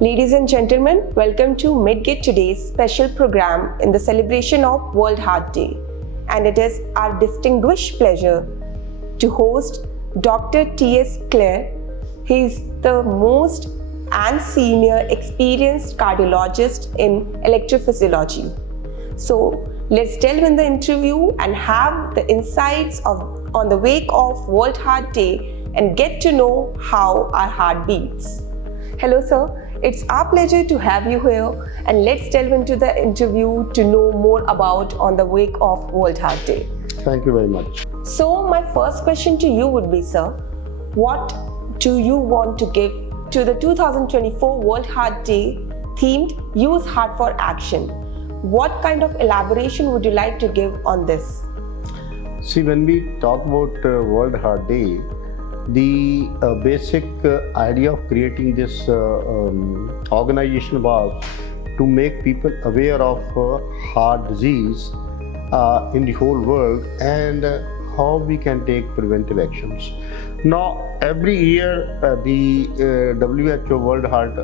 Ladies and gentlemen, welcome to Midgate Today's special program in the celebration of World Heart Day. And it is our distinguished pleasure to host Dr. T.S. Kler. He is the most and senior experienced cardiologist in electrophysiology. So let's delve in the interview and have the insights on the wake of World Heart Day and get to know how our heart beats. Hello sir, it's our pleasure to have you here, and let's delve into the interview to know more about on the wake of World Heart Day. Thank you very much. So my first question to you would be, sir, what do you want to give to the 2024 World Heart Day themed Use Heart for Action? What kind of elaboration would you like to give on this? See, when we talk about World Heart Day, the basic idea of creating this organization was to make people aware of heart disease in the whole world and how we can take preventive actions. Now, every year the WHO World Heart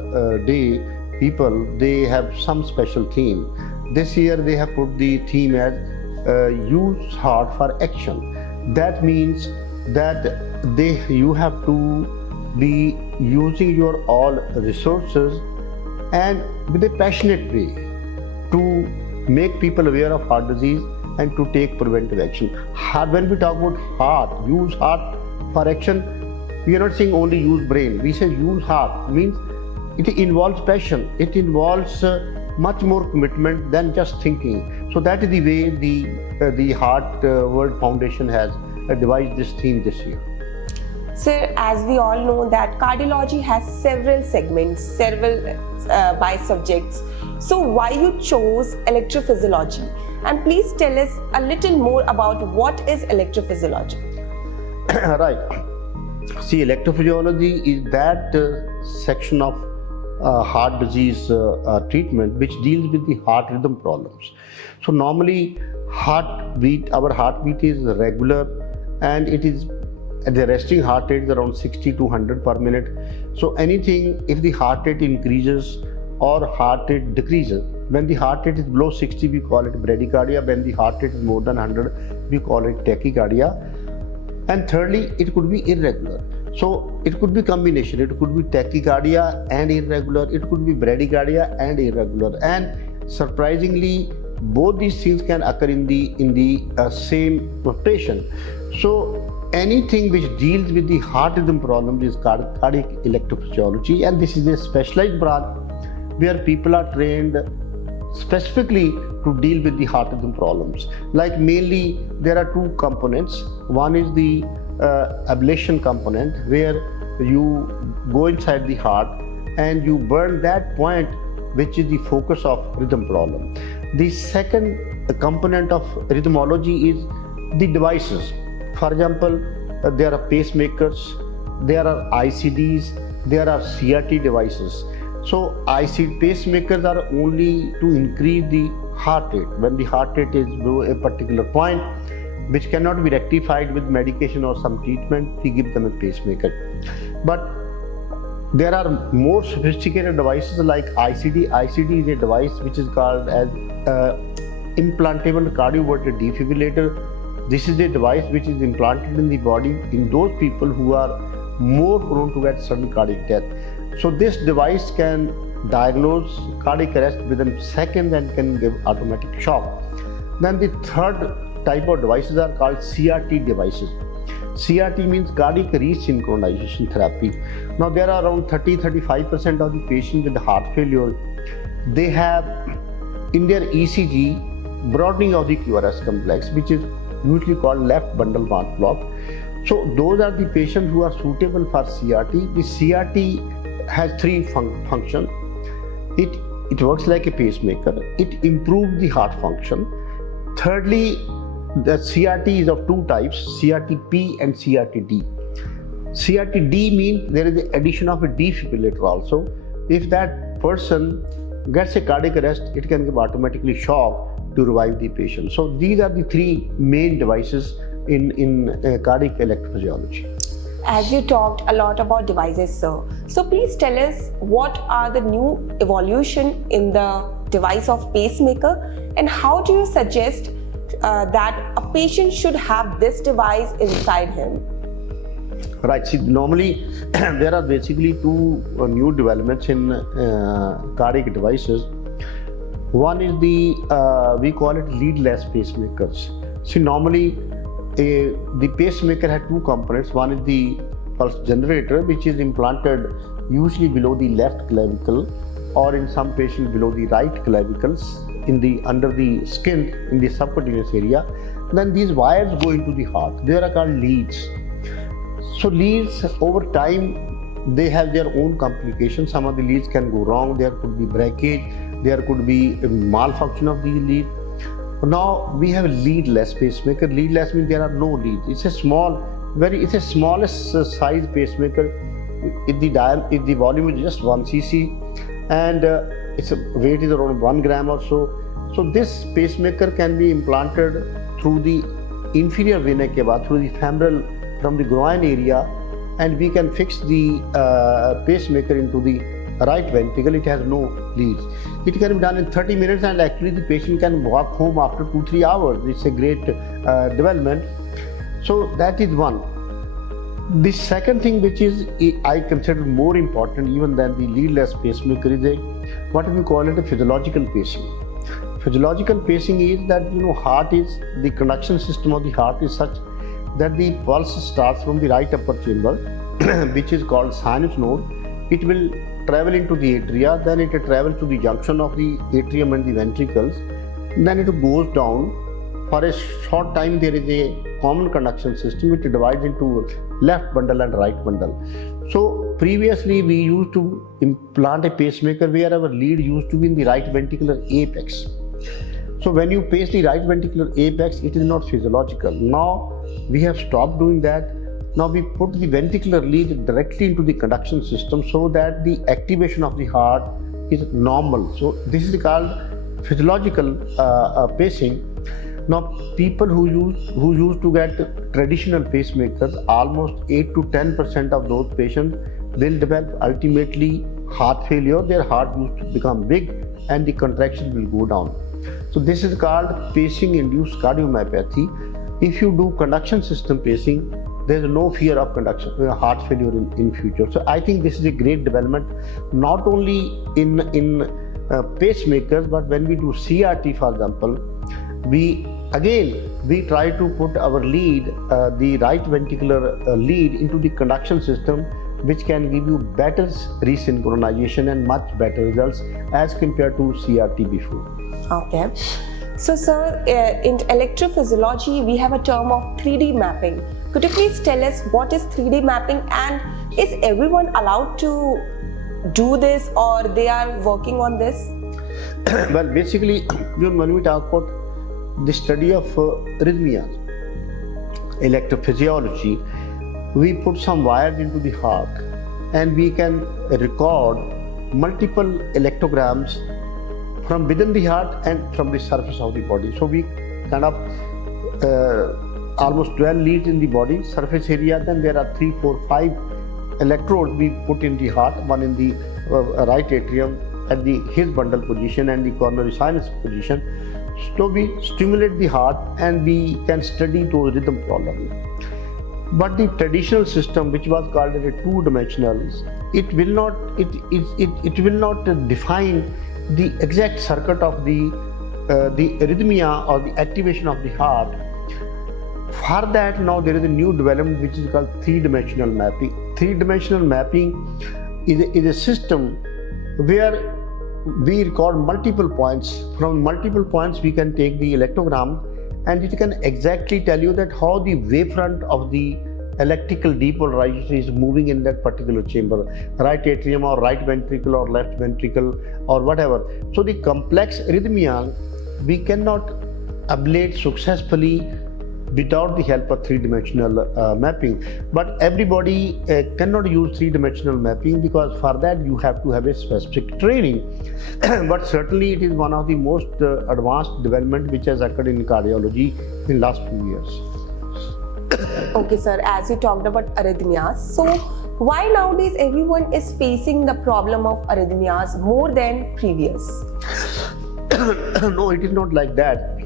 Day people, they have some special theme. This year they have put the theme as Use Heart for Action. That means that you have to be using your all resources and with a passionate way to make people aware of heart disease and to take preventive action. When we talk about heart, use heart for action, we are not saying only use brain. We say use heart means it involves passion. It involves much more commitment than just thinking. So that is the way the Heart World Foundation has devised this theme this year. Sir, as we all know that cardiology has several segments, several by subjects. So why you chose electrophysiology? And please tell us a little more about what is electrophysiology. Right. See, electrophysiology is that section of heart disease treatment which deals with the heart rhythm problems. So normally our heartbeat is regular and it is the resting heart rate is around 60 to 100 per minute. So anything, if the heart rate increases or heart rate decreases, when the heart rate is below 60 we call it bradycardia, when the heart rate is more than 100 we call it tachycardia. And thirdly, it could be irregular. So it could be combination, it could be tachycardia and irregular, it could be bradycardia and irregular. And surprisingly, both these things can occur in the same patient. So anything which deals with the heart rhythm problems is cardiac electrophysiology, and this is a specialized branch where people are trained specifically to deal with the heart rhythm problems. Like mainly there are two components. One is the ablation component, where you go inside the heart and you burn that point which is the focus of rhythm problem. The second component of rhythmology is the devices. For example, there are pacemakers, there are ICDs, there are CRT devices. So pacemakers are only to increase the heart rate. When the heart rate is below a particular point, which cannot be rectified with medication or some treatment, we give them a pacemaker. But there are more sophisticated devices like ICD. ICD is a device which is called as implantable cardioverter defibrillator. This is a device which is implanted in the body in those people who are more prone to get sudden cardiac death. So this device can diagnose cardiac arrest within seconds and can give automatic shock. Then the third type of devices are called CRT devices. CRT means cardiac resynchronization therapy. Now there are around 30-35% of the patients with heart failure, they have in their ECG broadening of the QRS complex, which is usually called left bundle branch block. So those are the patients who are suitable for CRT. The CRT has three functions. It works like a pacemaker. It improves the heart function. Thirdly, the CRT is of two types, CRT-P and CRT-D. CRT-D means there is the addition of a defibrillator also. If that person gets a cardiac arrest, it can give automatically shock to revive the patient. So these are the three main devices in cardiac electrophysiology. As you talked a lot about devices, sir. So please tell us what are the new evolution in the device of pacemaker, and how do you suggest that a patient should have this device inside him? Right. See, normally there are basically two new developments in cardiac devices. One is we call it leadless pacemakers. See, normally the pacemaker had two components. One is the pulse generator, which is implanted usually below the left clavicle, or in some patients below the right clavicles, under the skin in the subcutaneous area. Then these wires go into the heart. They are called leads. So leads, over time, they have their own complications. Some of the leads can go wrong. There could be breakage. There could be a malfunction of the lead. Now we have a leadless pacemaker. Leadless means there are no leads. It's a smallest size pacemaker. If the volume is just 1 cc, and its weight is around 1 gram or so. So this pacemaker can be implanted through the inferior vena cava, through the femoral, from the groin area, and we can fix the pacemaker into the right ventricle. It has no leads. It can be done in 30 minutes, and actually the patient can walk home after 2-3 hours. It's a great development. So that is one. The second thing, which is I consider more important even than the leadless pacemaker, is what we call it a physiological pacing. Physiological pacing is that the conduction system of the heart is such that the pulse starts from the right upper chamber, which is called sinus node. It will travel into the atria, then it will travel to the junction of the atrium and the ventricles, then it goes down. For a short time there is a common conduction system which divides into left bundle and right bundle. So previously we used to implant a pacemaker where our lead used to be in the right ventricular apex. So when you pace the right ventricular apex, it is not physiological. Now we have stopped doing that. Now we put the ventricular lead directly into the conduction system so that the activation of the heart is normal. So this is called physiological pacing. Now people who used to get traditional pacemakers, almost 8 to 10% of those patients will develop ultimately heart failure. Their heart used to become big and the contraction will go down. So this is called pacing induced cardiomyopathy. If you do conduction system pacing, there is no fear of heart failure in future. So I think this is a great development, not only in pacemakers, but when we do CRT, for example, we try to put our lead, the right ventricular lead, into the conduction system, which can give you better resynchronization and much better results as compared to CRT before. Okay. So sir, in electrophysiology, we have a term of 3D mapping. Could you please tell us what is 3D mapping, and is everyone allowed to do this, or they are working on this? Well, basically, when we talk about the study of arrhythmias, electrophysiology, we put some wires into the heart and we can record multiple electrograms from within the heart and from the surface of the body. So we kind of almost 12 leads in the body, surface area, then there are 3, 4, 5 electrodes we put in the heart, one in the right atrium at the his bundle position and the coronary sinus position. So we stimulate the heart and we can study those rhythm problems. But the traditional system, which was called as a two-dimensional, it will not define the exact circuit of the arrhythmia or the activation of the heart. For that, now there is a new development which is called three-dimensional mapping. Three-dimensional mapping is a system where we record multiple points. From multiple points, we can take the electrogram, and it can exactly tell you that how the wavefront of the electrical depolarization is moving in that particular chamber, right atrium or right ventricle or left ventricle or whatever. So the complex arrhythmia we cannot ablate successfully without the help of three-dimensional mapping. But everybody cannot use three-dimensional mapping, because for that you have to have a specific training. But certainly it is one of the most advanced development which has occurred in cardiology in last few years. Okay, sir, as you talked about arrhythmias, so why nowadays everyone is facing the problem of arrhythmias more than previous? No, it is not like that.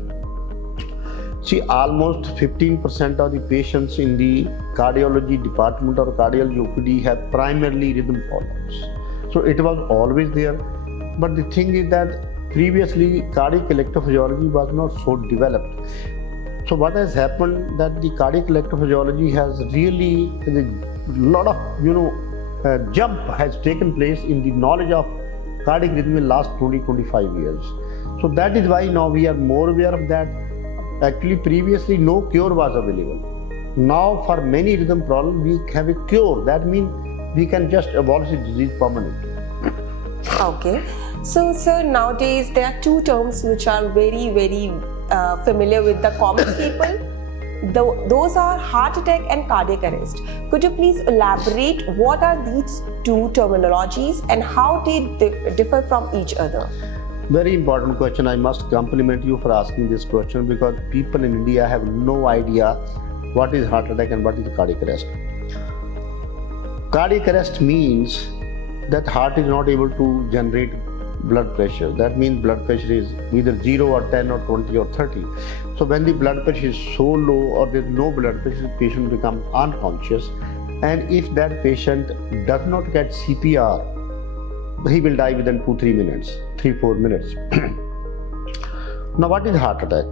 See, almost 15% of the patients in the cardiology department or cardiology OPD have primarily rhythm problems. So it was always there. But the thing is that previously cardiac electrophysiology was not so developed. So what has happened that the cardiac electrophysiology has really a lot of jump has taken place in the knowledge of cardiac rhythm in last 20-25 years. So that is why now we are more aware of that. Actually, previously no cure was available. Now for many rhythm problems we have a cure. That means we can just abolish the disease permanently. Okay, so sir, nowadays there are two terms which are very familiar with the common people. Those are heart attack and cardiac arrest. Could you please elaborate what are these two terminologies and how they differ from each other? Very important question. I must compliment you for asking this question because people in India have no idea what is heart attack and what is cardiac arrest. Cardiac arrest means that heart is not able to generate blood pressure. That means blood pressure is either 0 or 10 or 20 or 30. So when the blood pressure is so low or there is no blood pressure, the patient becomes unconscious. And if that patient does not get CPR, he will die within 2-3 minutes, 3-4 minutes. Now what is heart attack?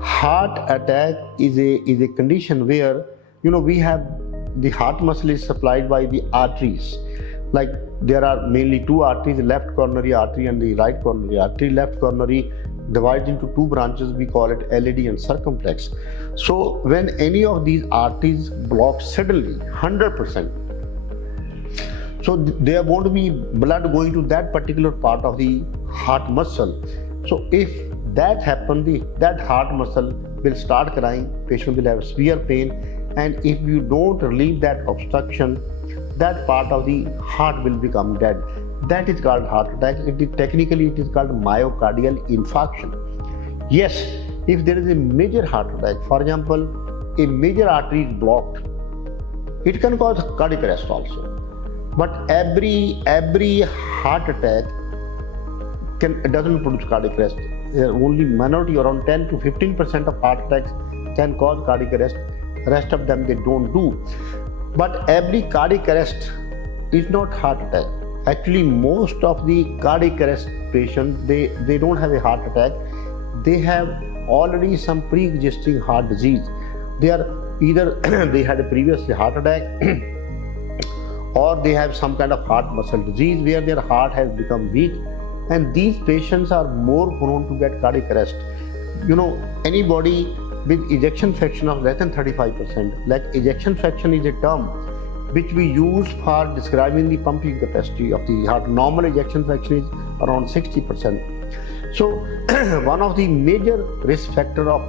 Heart attack is a condition where we have the heart muscle is supplied by the arteries. Like there are mainly two arteries, the left coronary artery and the right coronary artery. Left coronary divides into two branches, we call it LAD and circumflex. So when any of these arteries block suddenly, 100%, so there won't be blood going to that particular part of the heart muscle. So if that happens, that heart muscle will start crying, patient will have severe pain, and if you don't relieve that obstruction, that part of the heart will become dead. That is called heart attack. Technically it is called myocardial infarction. Yes, if there is a major heart attack, for example, a major artery is blocked, it can cause cardiac arrest also. But every heart attack doesn't produce cardiac arrest. Only minority, around 10 to 15% of heart attacks can cause cardiac arrest. Rest of them they don't do. But every cardiac arrest is not heart attack. Actually, most of the cardiac arrest patients, they don't have a heart attack. They have already some pre-existing heart disease. They are either they had a previous heart attack or they have some kind of heart muscle disease where their heart has become weak, and these patients are more prone to get cardiac arrest. Anybody with ejection fraction of less than 35%, like ejection fraction is a term which we use for describing the pumping capacity of the heart. Normal ejection fraction is around 60%. So one of the major risk factor of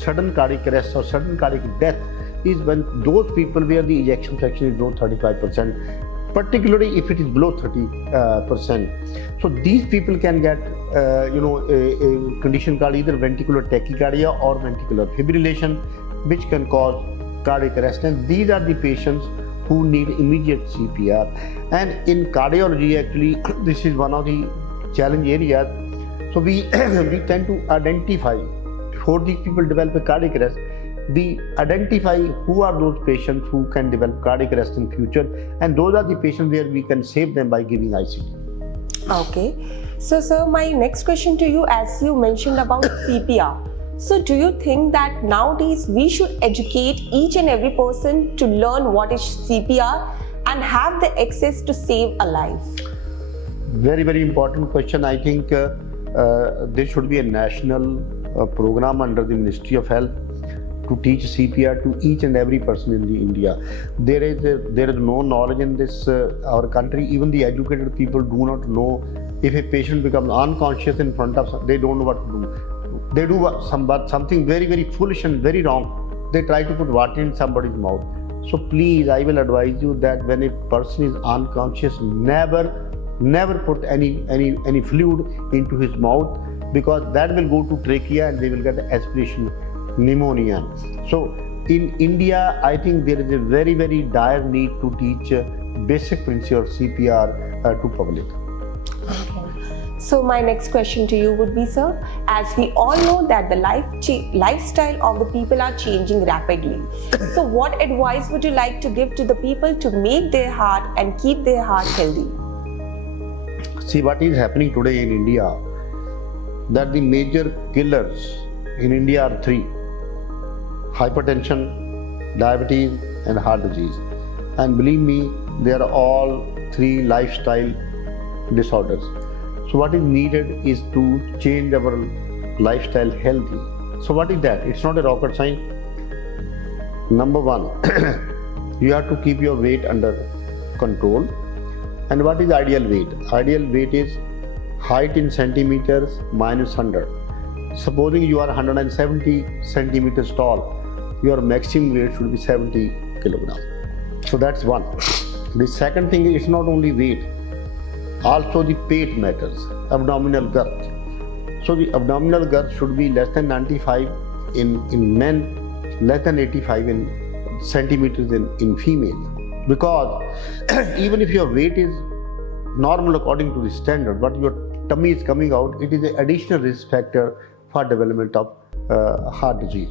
sudden cardiac arrest or sudden cardiac death is when those people where the ejection fraction is below 35%, particularly if it is below 30%. So these people can get a condition called either ventricular tachycardia or ventricular fibrillation, which can cause cardiac arrest, and these are the patients who need immediate CPR. And in cardiology, actually, this is one of the challenge areas. So we tend to identify, before these people develop a cardiac arrest, we identify who are those patients who can develop cardiac arrest in future, and those are the patients where we can save them by giving ICD. Okay. So sir, my next question to you, as you mentioned about CPR. So do you think that nowadays we should educate each and every person to learn what is CPR and have the access to save a life? Very, very important question. I think there should be a national program under the Ministry of Health to teach CPR to each and every person in India. There is no knowledge in this our country. Even the educated people do not know. If a patient becomes unconscious in front of, they don't know what to do. They do something very, very foolish and very wrong. They try to put water in somebody's mouth. So please, I will advise you that when a person is unconscious, never put any fluid into his mouth, because that will go to trachea and they will get aspiration pneumonia. So in India, I think there is a very, very dire need to teach basic principle of CPR to public. So my next question to you would be, sir, as we all know that the lifestyle of the people are changing rapidly. So what advice would you like to give to the people to make their heart and keep their heart healthy? See, what is happening today in India, that the major killers in India are three: hypertension, diabetes and heart disease. And believe me, they are all three lifestyle disorders. So what is needed is to change our lifestyle healthy. So what is that? It's not a rocket science. Number one, you have to keep your weight under control. And what is ideal weight? Ideal weight is height in centimeters minus 100. Supposing you are 170 centimeters tall, your maximum weight should be 70 kilograms. So that's one. The second thing is, it's not only weight, also the pate matters, abdominal girth. So the abdominal girth should be less than 95 in men, less than 85 in centimeters in females. Because even if your weight is normal according to the standard, but your tummy is coming out, it is an additional risk factor for development of heart disease.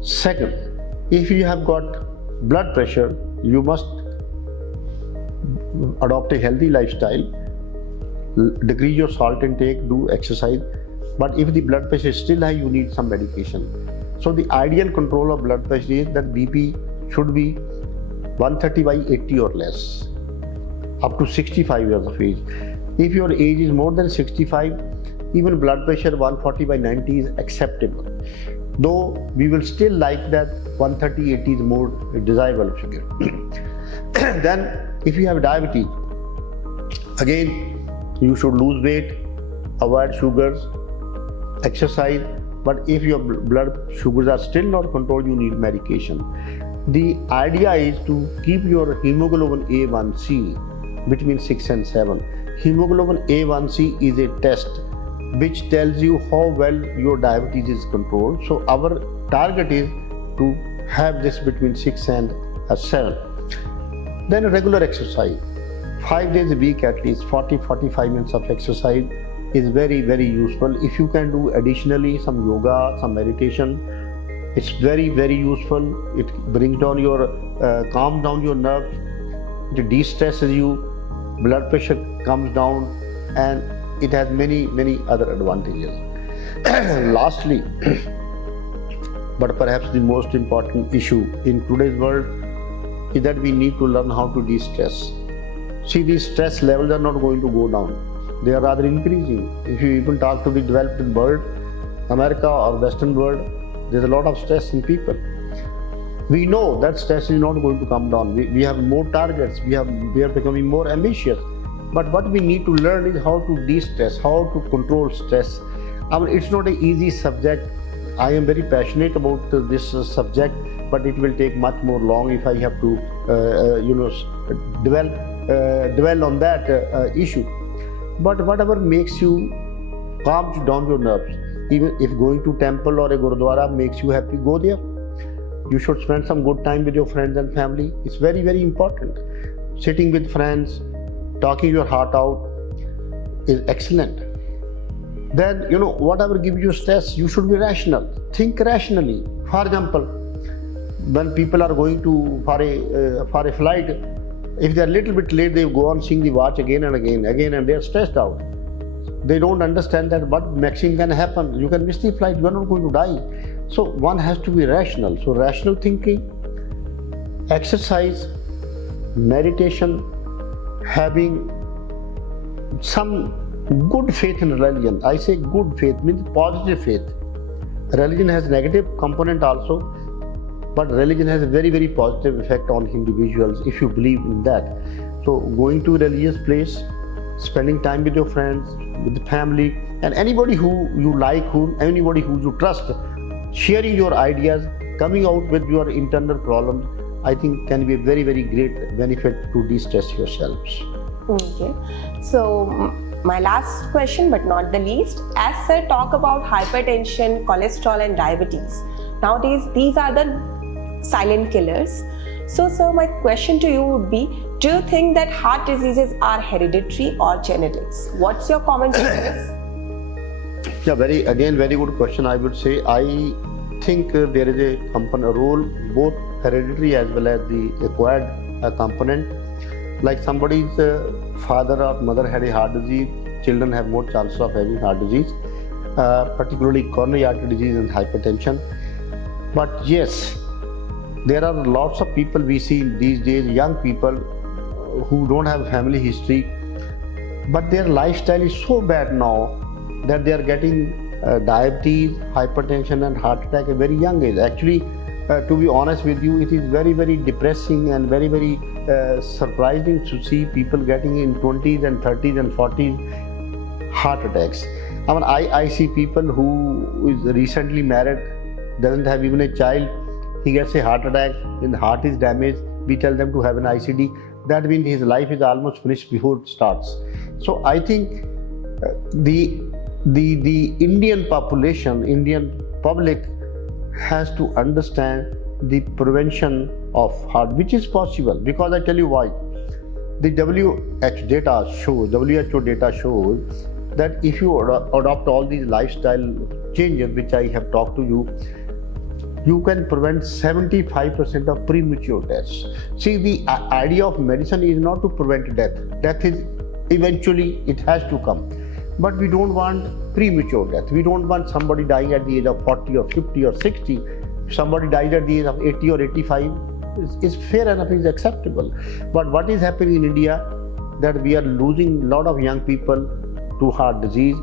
Second, if you have got blood pressure, you must adopt a healthy lifestyle, decrease your salt intake, do exercise. But if the blood pressure is still high, you need some medication. So the ideal control of blood pressure is that BP should be 130 by 80 or less, up to 65 years of age. If your age is more than 65, even blood pressure 140 by 90 is acceptable. Though we will still like that 130/80 is more desirable figure. Then if you have diabetes, again you should lose weight, avoid sugars, exercise. But if your blood sugars are still not controlled, you need medication. The idea is to keep your hemoglobin A1C between 6 and 7. Hemoglobin A1C is a test which tells you how well your diabetes is controlled. So our target is to have this between 6 and 7. Then regular exercise. 5 days a week at least, 40-45 minutes of exercise is very, very useful. If you can do additionally some yoga, some meditation, it's very, very useful. It brings down your, calms down your nerves, it de-stresses you, blood pressure comes down, and it has many, many other advantages. Lastly, but perhaps the most important issue in today's world is that we need to learn how to de-stress. See, these stress levels are not going to go down. They are rather increasing. If you even talk to the developed world, America or Western world, there's a lot of stress in people. We know that stress is not going to come down. We have more targets. We are becoming more ambitious. But what we need to learn is how to de-stress, how to control stress. I mean, it's not an easy subject. I am very passionate about this subject, but it will take much more long if I have to, dwell on that issue. But whatever makes you, calms down your nerves. Even if going to temple or a gurudwara makes you happy, go there. You should spend some good time with your friends and family. It's very, very important. Sitting with friends, talking your heart out is excellent. Then, whatever gives you stress, you should be rational. Think rationally. For example, when people are going to for a flight, if they are a little bit late, they go on seeing the watch again and again, and they are stressed out. They don't understand that what maximum can happen. You can miss the flight, you are not going to die. So one has to be rational. So rational thinking, exercise, meditation, having some good faith in religion. I say good faith means positive faith. Religion has negative component also, but religion has a very, very positive effect on individuals if you believe in that. So going to a religious place, spending time with your friends, with the family, and anybody who you like, anybody who you trust, sharing your ideas, coming out with your internal problems, I think can be a very, very great benefit to de-stress yourselves. Okay. So my last question, but not the least, as sir talk about hypertension, cholesterol and diabetes. Nowadays, these are the silent killers. So, sir, my question to you would be, do you think that heart diseases are hereditary or genetics? What's your comment on this? Yeah, very good question. I would say I think there is a role, both hereditary as well as the acquired component. Like somebody's father or mother had a heart disease, children have more chances of having heart disease, particularly coronary artery disease and hypertension. But yes, there are lots of people we see these days, young people who don't have family history, but their lifestyle is so bad now that they are getting diabetes, hypertension and heart attack at a very young age. Actually, to be honest with you, it is very, very depressing and very, very surprising to see people getting in 20s and 30s and 40s heart attacks. I mean, I see people who is recently married, doesn't have even a child, he gets a heart attack, and the heart is damaged, we tell them to have an ICD. That means his life is almost finished before it starts. So I think the Indian population, Indian public has to understand the prevention of heart, which is possible, because I tell you why. The WHO data shows that if you adopt all these lifestyle changes which I have talked to you, you can prevent 75% of premature deaths. See, the idea of medicine is not to prevent death. Death is eventually, it has to come. But we don't want premature death. We don't want somebody dying at the age of 40 or 50 or 60. If somebody dies at the age of 80 or 85, is fair enough, is acceptable. But what is happening in India, that we are losing a lot of young people to heart disease,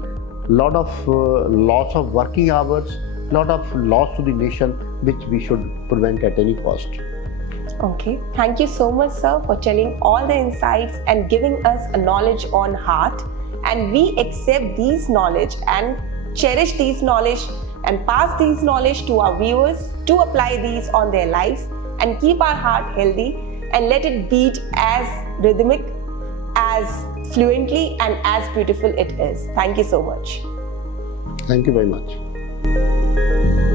lot of loss of working hours, lot of loss to the nation, which we should prevent at any cost. Okay, thank you so much, sir, for telling all the insights and giving us a knowledge on heart. And we accept these knowledge and cherish these knowledge and pass these knowledge to our viewers to apply these on their lives and keep our heart healthy and let it beat as rhythmic, as fluently and as beautiful it is. Thank you so much. Thank you very much.